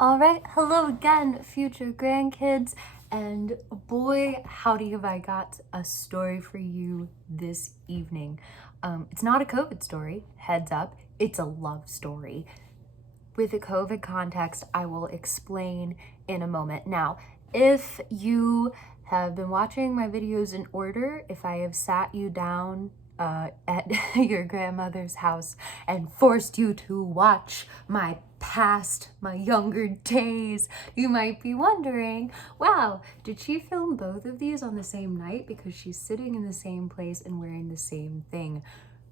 All right, hello again, future grandkids, and boy, howdy have I got a story for you this evening. It's not a COVID story, heads up, it's a love story. With the COVID context, I will explain in a moment. Now, if you have been watching my videos in order, if I have sat you down at your grandmother's house and forced you to watch my past, my younger days, you might be wondering, wow, did she film both of these on the same night because she's sitting in the same place and wearing the same thing?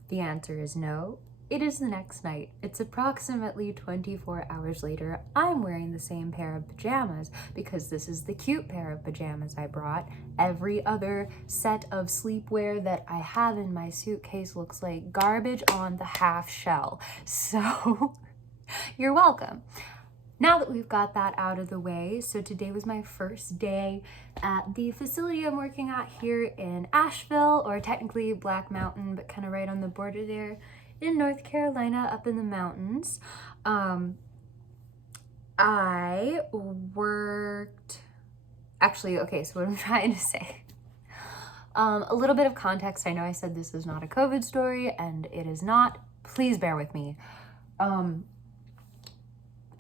The answer is no. It is the next night. It's approximately 24 hours later. I'm wearing the same pair of pajamas because this is the cute pair of pajamas I brought. Every other set of sleepwear that I have in my suitcase looks like garbage on the half shell. So you're welcome. Now that we've got that out of the way, so today was my first day at the facility I'm working at here in Asheville, or technically Black Mountain, but kind of right on the border there in North Carolina, up in the mountains. I worked, actually, okay, so what I'm trying to say, a little bit of context. I know I said this is not a COVID story, and it is not. Please bear with me.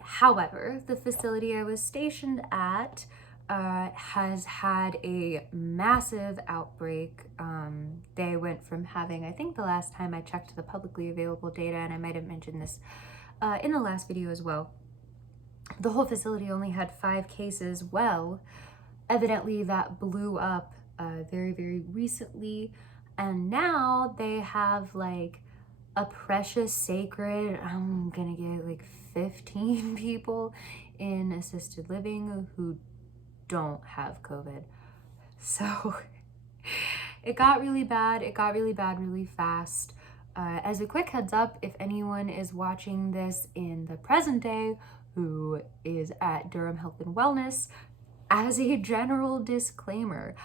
However, the facility I was stationed at has had a massive outbreak. They went from having, I think the last time I checked the publicly available data, and I might have mentioned this in the last video as well, the whole facility only had 5 cases. Well, evidently that blew up very, very recently, and now they have like a precious sacred, I'm gonna get like 15 people in assisted living who don't have COVID. So it got really bad. It got really bad really fast. As a quick heads up, if anyone is watching this in the present day who is at Durham Health and Wellness, as a general disclaimer,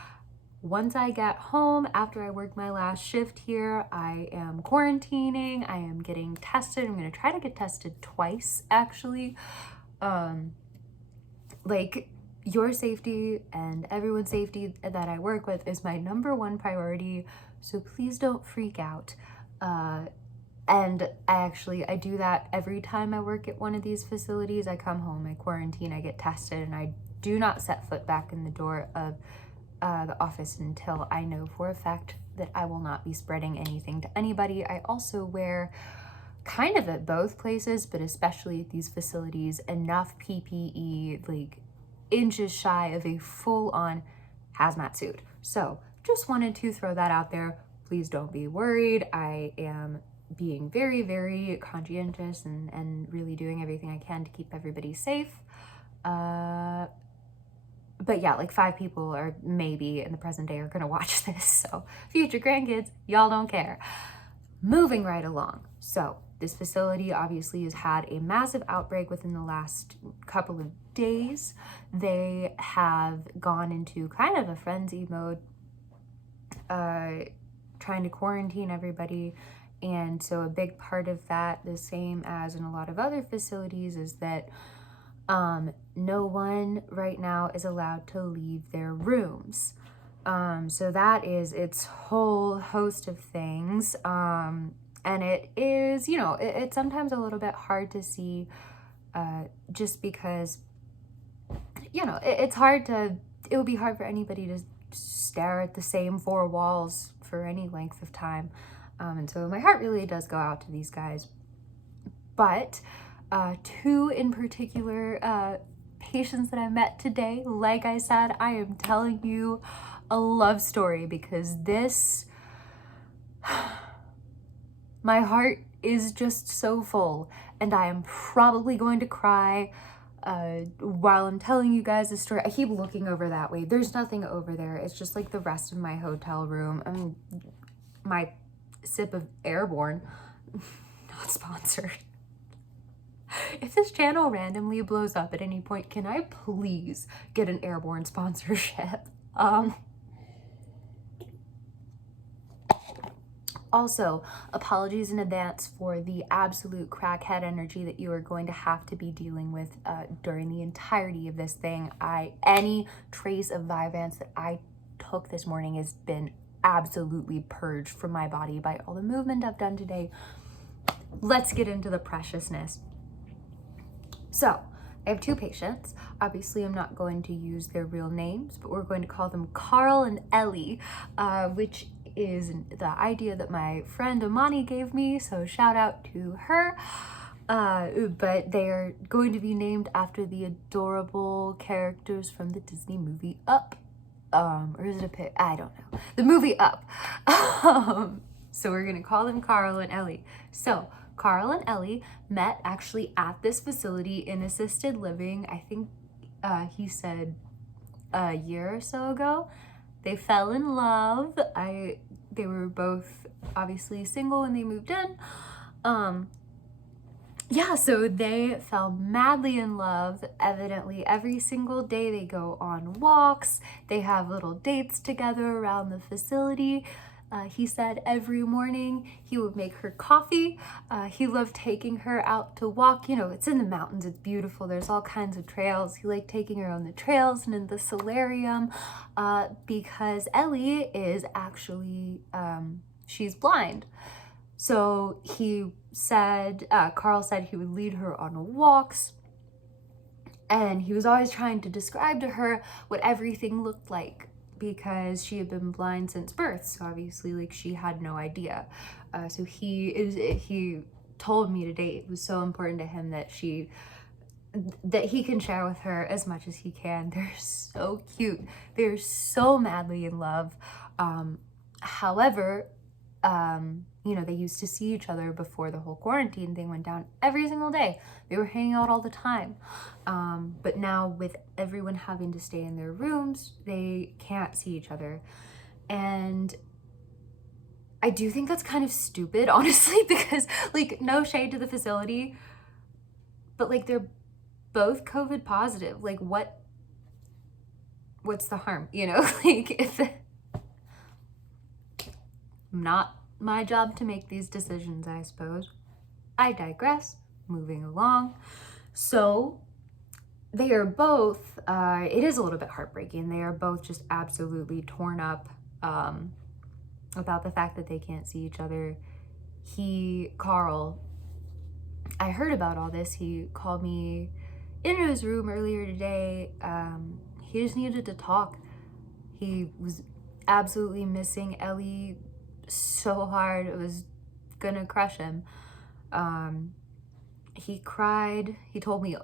once I get home, after I work my last shift here, I am quarantining, I am getting tested. I'm gonna try to get tested twice, actually. Like, your safety and everyone's safety that I work with is my #1 priority, so please don't freak out. And I do that every time I work at one of these facilities. I come home, I quarantine, I get tested, and I do not set foot back in the door of the office until I know for a fact that I will not be spreading anything to anybody. I also wear, kind of at both places, but especially at these facilities, enough PPE, like inches shy of a full-on hazmat suit. So just wanted to throw that out there. Please don't be worried. I am being very, very conscientious and really doing everything I can to keep everybody safe. But yeah, like 5 people or maybe in the present day are gonna watch this. So future grandkids, y'all don't care. Moving right along. So this facility obviously has had a massive outbreak within the last couple of days. They have gone into kind of a frenzy mode, trying to quarantine everybody. And so a big part of that, the same as in a lot of other facilities, is that no one right now is allowed to leave their rooms. So that is its whole host of things. And it is, it's sometimes a little bit hard to see, just because, it would be hard for anybody to stare at the same 4 walls for any length of time. And so my heart really does go out to these guys. But 2 in particular, patients that I met today, like I said, I am telling you a love story because this, my heart is just so full, and I am probably going to cry while I'm telling you guys this story. I keep looking over that way. There's nothing over there. It's just like the rest of my hotel room. I mean, my sip of Airborne, not sponsored. If this channel randomly blows up at any point, can I please get an Airborne sponsorship? Also, apologies in advance for the absolute crackhead energy that you are going to have to be dealing with during the entirety of this thing. Any trace of Vyvanse that I took this morning has been absolutely purged from my body by all the movement I've done today. Let's get into the preciousness. So, I have two patients. Obviously, I'm not going to use their real names, but we're going to call them Carl and Ellie, which is the idea that my friend Amani gave me, so shout out to her. But they are going to be named after the adorable characters from the Disney movie Up. Or is it a pit? I don't know. The movie Up. So we're gonna call them Carl and Ellie. So Carl and Ellie met actually at this facility in assisted living. I think he said a year or so ago. They fell in love. They were both obviously single when they moved in. Yeah, so they fell madly in love. Evidently, every single day they go on walks. They have little dates together around the facility. He said every morning he would make her coffee. He loved taking her out to walk. You know, it's in the mountains, it's beautiful. There's all kinds of trails. He liked taking her on the trails and in the solarium because Ellie is actually, she's blind. So he said, Carl said he would lead her on walks, and he was always trying to describe to her what everything looked like, because she had been blind since birth, so obviously like she had no idea. So he told me today it was so important to him that he can share with her as much as he can. They're so cute. They're so madly in love. However, you know, they used to see each other before the whole quarantine thing went down every single day. They were hanging out all the time. But now with everyone having to stay in their rooms, they can't see each other. And I do think that's kind of stupid, honestly, because like, no shade to the facility, but like they're both COVID positive. Like what's the harm, you know? Like if not my job to make these decisions, I suppose. I digress. Moving along. So they are both, it is a little bit heartbreaking. They are both just absolutely torn up about the fact that they can't see each other. Carl, I heard about all this. He called me into his room earlier today. He just needed to talk. He was absolutely missing Ellie so hard, it was gonna crush him. He cried. He told me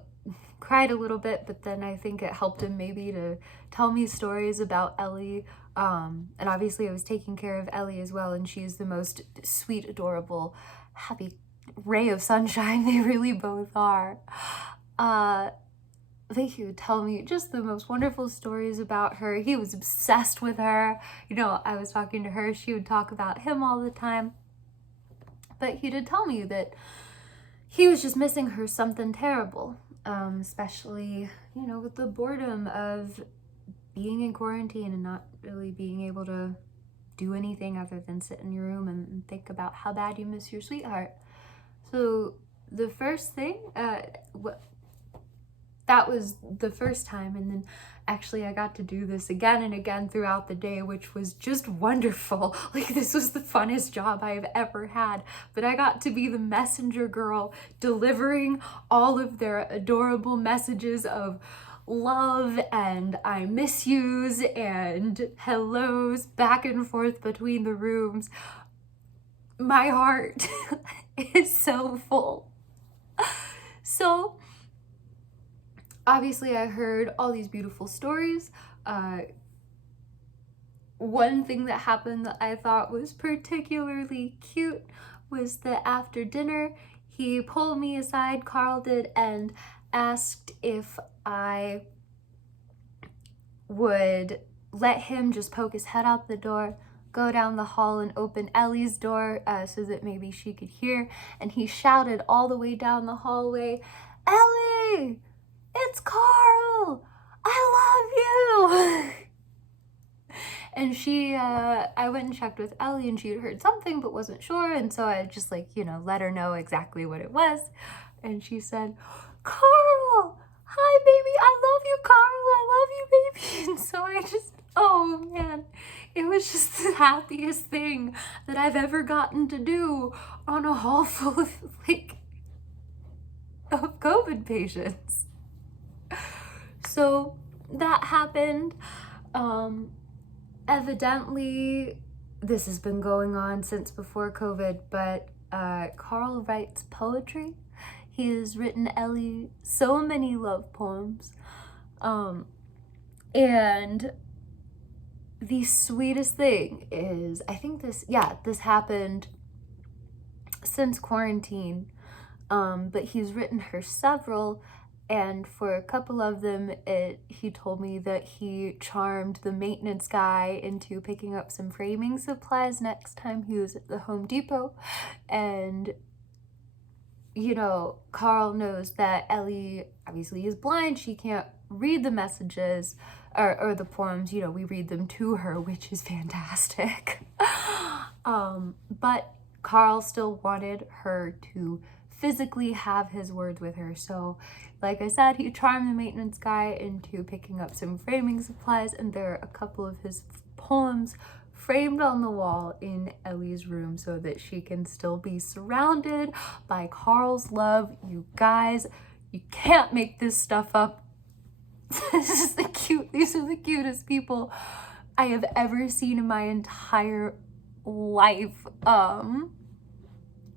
cried a little bit, but then I think it helped him maybe to tell me stories about Ellie. And obviously I was taking care of Ellie as well, and she's the most sweet, adorable, happy ray of sunshine. They really both are. He would tell me just the most wonderful stories about her. He was obsessed with her. You know, I was talking to her, she would talk about him all the time. But he did tell me that he was just missing her something terrible, especially, you know, with the boredom of being in quarantine and not really being able to do anything other than sit in your room and think about how bad you miss your sweetheart. So the first thing, that was the first time, and then actually I got to do this again and again throughout the day, which was just wonderful. Like, this was the funnest job I've ever had, but I got to be the messenger girl delivering all of their adorable messages of love and I miss yous and hellos back and forth between the rooms. My heart is so full. So obviously I heard all these beautiful stories. One thing that happened that I thought was particularly cute was that after dinner, he pulled me aside, Carl did, and asked if I would let him just poke his head out the door, go down the hall and open Ellie's door so that maybe she could hear. And he shouted all the way down the hallway, "Ellie! It's Carl! I love you!" And I went and checked with Ellie, and she had heard something but wasn't sure, and so I just like, let her know exactly what it was. And she said, Carl, hi baby, I love you, Carl, I love you, baby. And so oh man, it was just the happiest thing that I've ever gotten to do on a hall full of of COVID patients. So that happened. Evidently, this has been going on since before COVID, but Carl writes poetry. He has written Ellie so many love poems. And the sweetest thing is, I think this happened since quarantine, but he's written her several, and for a couple of them, he told me that he charmed the maintenance guy into picking up some framing supplies next time he was at the Home Depot. And Carl knows that Ellie obviously is blind. She can't read the messages or the poems. We read them to her, which is fantastic. But Carl still wanted her to physically have his words with her. So, like I said, he charmed the maintenance guy into picking up some framing supplies, and there are a couple of his poems framed on the wall in Ellie's room so that she can still be surrounded by Carl's love. You guys, you can't make this stuff up. These are the cutest people I have ever seen in my entire life.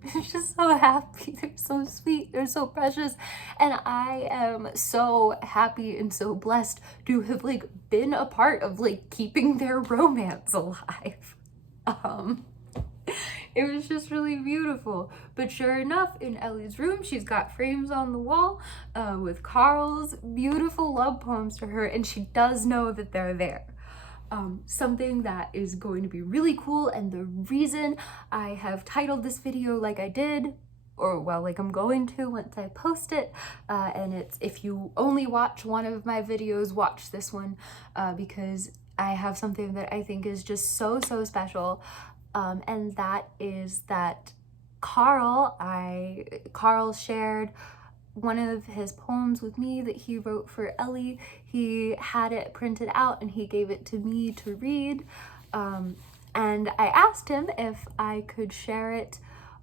They're just so happy, they're so sweet, they're so precious, and I am so happy and so blessed to have been a part of keeping their romance alive. It was just really beautiful. But sure enough, in Ellie's room, she's got frames on the wall with Carl's beautiful love poems to her, and she does know that they're there. Something that is going to be really cool, and the reason I have titled this video like I did, I'm going to once I post it, and it's, if you only watch one of my videos, watch this one, because I have something that I think is just so special, and that is that Carl shared one of his poems with me that he wrote for Ellie. He had it printed out and he gave it to me to read. And I asked him if I could share it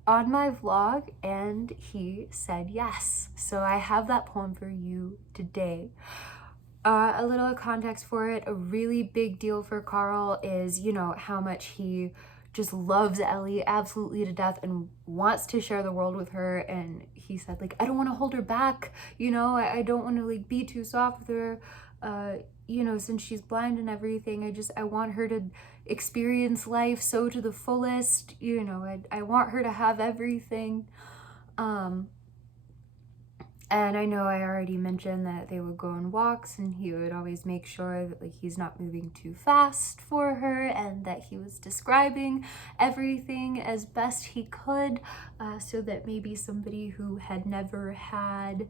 on my vlog, and he said yes. So I have that poem for you today. A little context for it, a really big deal for Carl is, how much he just loves Ellie absolutely to death and wants to share the world with her. And he said, I don't want to hold her back, I don't want to be too soft with her, since she's blind and everything. I want her to experience life so to the fullest, I want her to have everything. And I know I already mentioned that they would go on walks, and he would always make sure that he's not moving too fast for her, and that he was describing everything as best he could, so that maybe somebody who had never had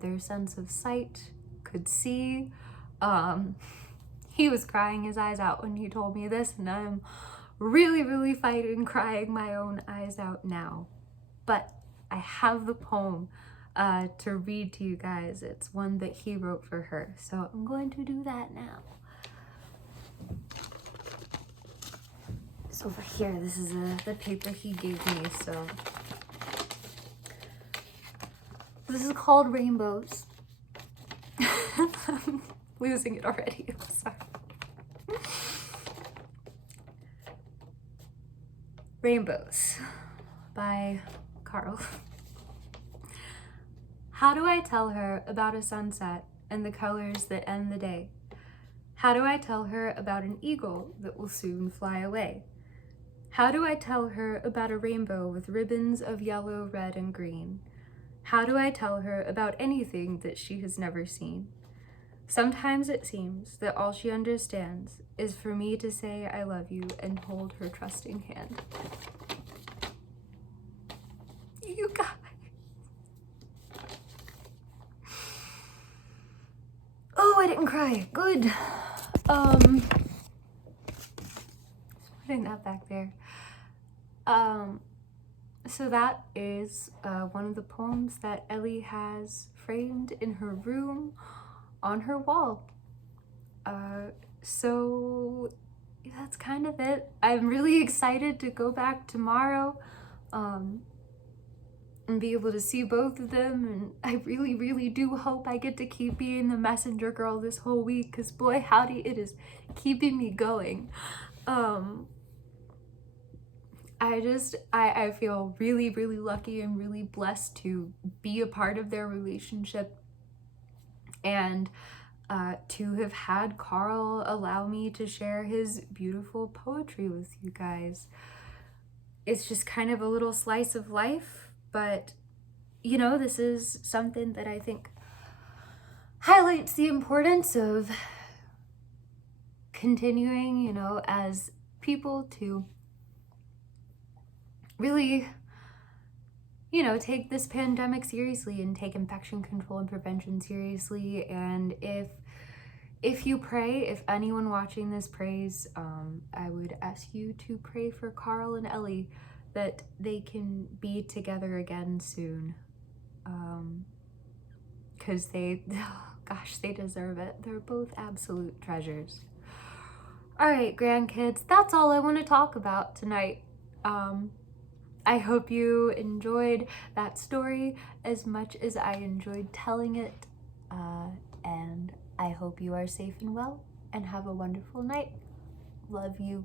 their sense of sight could see. He was crying his eyes out when he told me this, and I'm really fighting crying my own eyes out now. But I have the poem to read to you guys. It's one that he wrote for her, so I'm going to do that now. So over here, this is the paper he gave me. So this is called Rainbows. I'm losing it already, I'm sorry. Rainbows by Carl. How do I tell her about a sunset and the colors that end the day? How do I tell her about an eagle that will soon fly away? How do I tell her about a rainbow with ribbons of yellow, red, and green? How do I tell her about anything that she has never seen? Sometimes it seems that all she understands is for me to say I love you and hold her trusting hand. You guys. Oh, I didn't cry. Good. putting that back there. So that is one of the poems that Ellie has framed in her room on her wall. So that's kind of it. I'm really excited to go back tomorrow and be able to see both of them, and I really, really do hope I get to keep being the messenger girl this whole week, because boy howdy, it is keeping me going. I feel really, really lucky and really blessed to be a part of their relationship, and to have had Carl allow me to share his beautiful poetry with you guys. It's just kind of a little slice of life, but you know, this is something that I think highlights the importance of continuing, you know, as people to really, you know, take this pandemic seriously and take infection control and prevention seriously. And if you pray, if anyone watching this prays, I would ask you to pray for Carl and Ellie, that they can be together again soon. Because they, oh gosh, they deserve it. They're both absolute treasures. All right, grandkids, that's all I want to talk about tonight. I hope you enjoyed that story as much as I enjoyed telling it, and I hope you are safe and well and have a wonderful night. Love you.